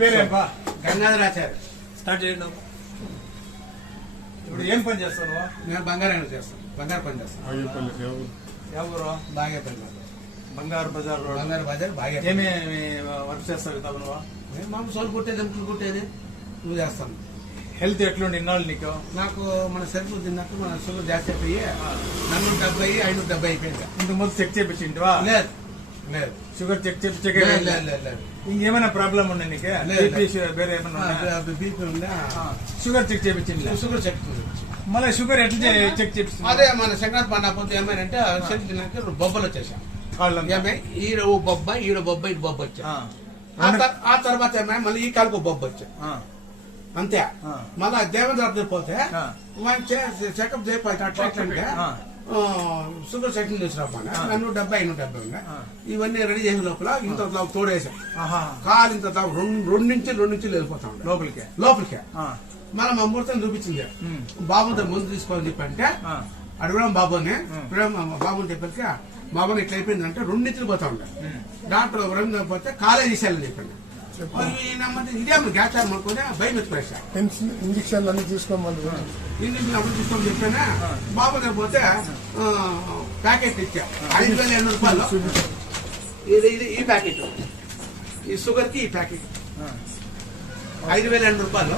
పేరేంపా? గంగాధరాచార్య start చేయండి ఇప్పుడు ఏం పని చేస్తావు నువ్వు నేను బంగారం చేస్తాను. బంగారు పని చేస్తాను. ఎవరు? బాగా పని చేస్తాను బంగారు బజార్ రోడ్. బంగారు బజార్ బాగా. ఏమేమి వర్క్ చేస్తావు తప్ప నువ్వు నేను మామూలు సోలు కుట్టేది ఎంపులు కుట్టేది. నువ్వు చేస్తాను హెల్త్ ఎట్లుండి ఇన్నాళ్ళు నీకు? నాకు మన సరుకులు తిన్నాక మన షుగర్ జాస్తి అయిపోయి నన్ను డెబ్బై ఐదు డెబ్బై అయిపోయింది. ఇంతకు ముందు చెక్ చేపించింటివా? లేదు. లేదు. షుగర్ చెక్ చెక్ లేదు ఇంకేమైనా ప్రాబ్లం ఉందా నీకు? వేరే ఏమైనా? బీపీ ఉందా? షుగర్ చెక్ చేపించింది షుగర్ చెప్తుంది మళ్ళీ షుగర్ ఎట్లా చెక్ చేపిస్తుంది అదే మన శంకర్ పండుగ పోతే ఏమైనా సెల్ తిన్నాక బొబ్బలు వచ్చేసాం. ఏమై? ఈడ ఓ బొబ్బ ఈడ బొబ్బ ఇటు బొబ్బ వచ్చా ఆ. ఆ తర్- ఆ తర్వాత ఏమై? మళ్ళీ ఈ కాలుకు బొబ్బ వచ్చా. అంతే. మళ్ళా దేవేంద్ర పోతే ఆ. చెకప్ చేయకపోతే అట్లా షుగర్ సెక్షన్ తీసుకురాపన్నా నన్ను డెబ్బై నూట డెబ్బై ఆ. ఇవన్నీ రెడీ చేసిన లోపల ఇంత లావు తోడేసాం ఆహా. కాలు ఇంత లావు రెండు రెండు నుంచి రెండు నుంచి వెళ్ళిపోతా ఉండే. లోపలికి. లోపలికి. ఆ. మళ్ళీ మా ముహూర్తం చూపించింది. బాబుతో ముందు తీసుకోని చెప్పంటే. అడగడం బాబుని. బాబుని చెప్పాక బాబుని ఇట్లా అయిపోయిందంటే రెండు నుంచి పోతా ఉండే. డాక్టర్ రెండు పోతే కాలేజ్ తీసేయాలని చెప్పండి ఈ నమ్మది ఇదే గ్యాస్ అనుకుని భయం ఎత్తుకునేసా ఇంజక్షన్ అన్ని తీసుకోమని అప్పుడు తీసుకొని చెప్పానా బాబు దగ్గర పోతే ప్యాకెట్ ఇచ్చా ఐదు వేల ఎనిమిది రూపాయలు ఇది ఇది ఈ ప్యాకెట్ ఈ షుగర్కి ఈ ప్యాకెట్. ఐదు వేల ఎనిమిది రూపాయలు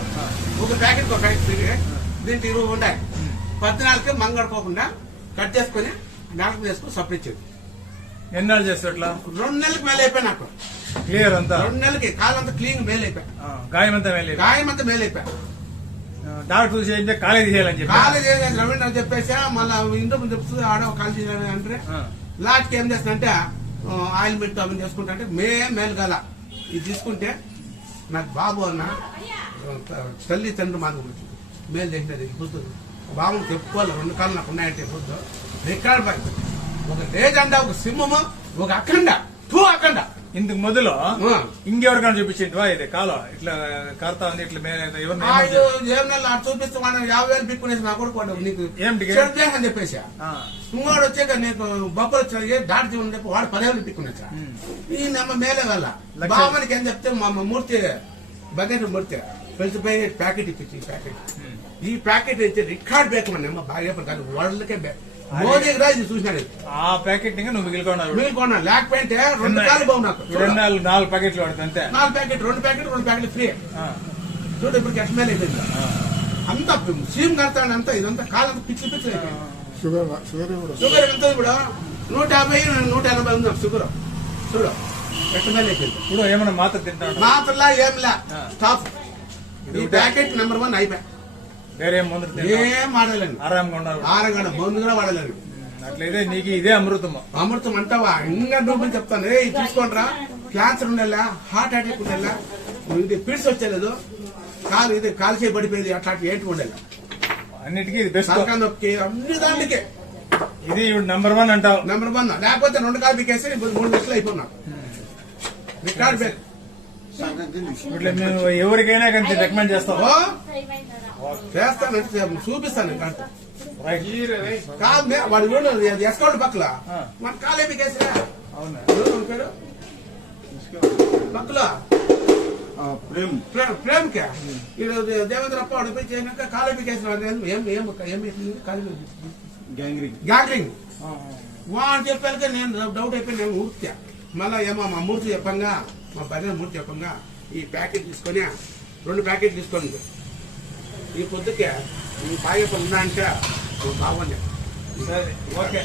ఒక ప్యాకెట్ ఒక ప్యాకెట్ దీంట్లో ఇరవై ఉండాలి పద్నాలుగు మంగడుకోకుండా కట్ చేసుకొని డాక్టర్ చేసుకొని సపరేట్ చేయండి ఎన్నాళ్ళు ఇట్లా రెండు నెలలకు మేలు అయిపోయి నాకు క్లియర్ అంతా? రెండు నెలలకి కాలంతా క్లీన్ మేలు అయిపోయి. ఆ, గాయం అంతా వెళ్ళి గాయం అంతా మేలు అయిపోయి డాక్టర్ ఏంటంటే కాలేజీ చేయాలని చెప్పి? కాలేజ్ రవీంద్ర చెప్పేసి మళ్ళీ ఇంట్లో చెప్తుంది ఆడ కాలేజ్ అంటే ఆ. లాస్ట్కి ఏం చేస్తానంటే ఆయిల్మెంట్ అవన్నీ చేసుకుంటా అంటే మే మేలు గల ఇది తీసుకుంటే నాకు బాబు అన్న తల్లి తండ్రి మాకు మేలు చేసినది బుద్ధు బాబుని చెప్పుకోవాలి రెండు కాళ్ళు నాకు ఉన్నాయంటే బుద్ధు రికార్డ్ బాయ్ ఒక లేజండ ఒక సింహము ఒక అఖండ టూ అఖండ. ఇంతకు మొదలు. ఇంకెవరికైనా చూపించింటివా ఇది కాలో ఇట్లా కార్తా ఉంది ఇట్లా మే- ఎవరిని ఆయన ఏమని ఏం నెల చూపిస్తే వాడు యాభై వేలు పిక్కునేసి నా కొడుకు నీకు అని చెప్పేసి. ఇంకోడు వచ్చాక నీకు బొబ్బలు వచ్చాయి దాడి చేయమని చెప్పి వాడు పదివేలు పిక్కునేసా. ఈ నమ్మ మేలే వల్ల బామ్మనికి ఏం చెప్తే మా మూర్తి బకెట్ మూర్తి పెంచిపోయి ప్యాకెట్ ఇప్పించి ప్యాకెట్. ఈ ప్యాకెట్ ఇచ్చి రికార్డ్ బేక్ మన బాగా దాని వరల్డ్కే బేక్ మోదీకి రా ఇది చూసినాడు. ఆ ప్యాకెట్ ఇంకా నువ్వు మిగిలికొన్నావు. మీరు కొన్నా లేకపోతే రెండు కాలు బాగు నాకు. రెండు నాలుగు నాలుగు ప్యాకెట్లు పడుతుంది అంతే. నాలుగు ప్యాకెట్ రెండు ప్యాకెట్ రెండు ప్యాకెట్ ఫ్రీ. చూడు ఇప్పుడు మేలు అయిపోయింది. అంతా సీమ్ కడతాడు అంతా ఇదంతా కాలంతా పిచ్చి పిచ్చి షుగర్ షుగర్ ఎంత ఇప్పుడు? నూట యాభై నూట ఎనభై ఉంది షుగర్ చూడు మేలు అయిపోయింది. ఇప్పుడు ఏమైనా మాత్ర తింటాడు మాత్రలా ఏంలా. స్టాప్ ఈ ప్యాకెట్ నెంబర్ వన్ అయిపోయా వేరే మందులు ఏం వాడలేను. ఆరాంగా మందు కూడా అట్లయితే నీకు ఇదే అమృతము. అమృతం అంటావా ఇంకా డబ్బులు చెప్తాను. ఏ తీసుకోండిరా క్యాన్సర్ ఉండేలా హార్ట్ అటాక్ ఉండేలా ఇది పిడ్స్ వచ్చేలేదు. కాలు ఇది కాలు చేయి పడిపోయేది. అట్లాంటి ఏంటి ఉండేలా? అన్నిటికీ ఇది బెస్ట్ అన్ని దానికి ఇది నంబర్ వన్ అంటావు. నెంబర్ వన్ లేకపోతే రెండు కాలు పీకేసి మూడు లక్షలు అయిపోయినా రికార్డ్ ఎవరికైనా కానీ రికమెండ్ చేస్తాం ఓ చేస్తానంటే చూపిస్తాను కాదు మే- వాడు ఎస్కౌంట్ పక్కల. మన కాలే పీకేసిరా అవునా? పక్కల. ప్రేమ్. ప్రేమ్ దేవేంద్ర అప్ప వాడు పోయి చేసినాక కాలే పీకేసిన ఏం ఏం గ్యాంగ్రింగ్ గ్యాంగ్రింగ్ వాడు చెప్పాక నేను డౌట్ అయిపోయి నేను ఊర్తా మళ్ళా ఏమో మా మూర్తి చెప్పంగా మా భార్య ముందు చెప్పంగా ఈ ప్యాకెట్ తీసుకొని రెండు ప్యాకెట్ తీసుకోండి ఈ పొద్దుకే ఈ పాయ ఉన్నా అంటే బాగుంది సరే ఓకే.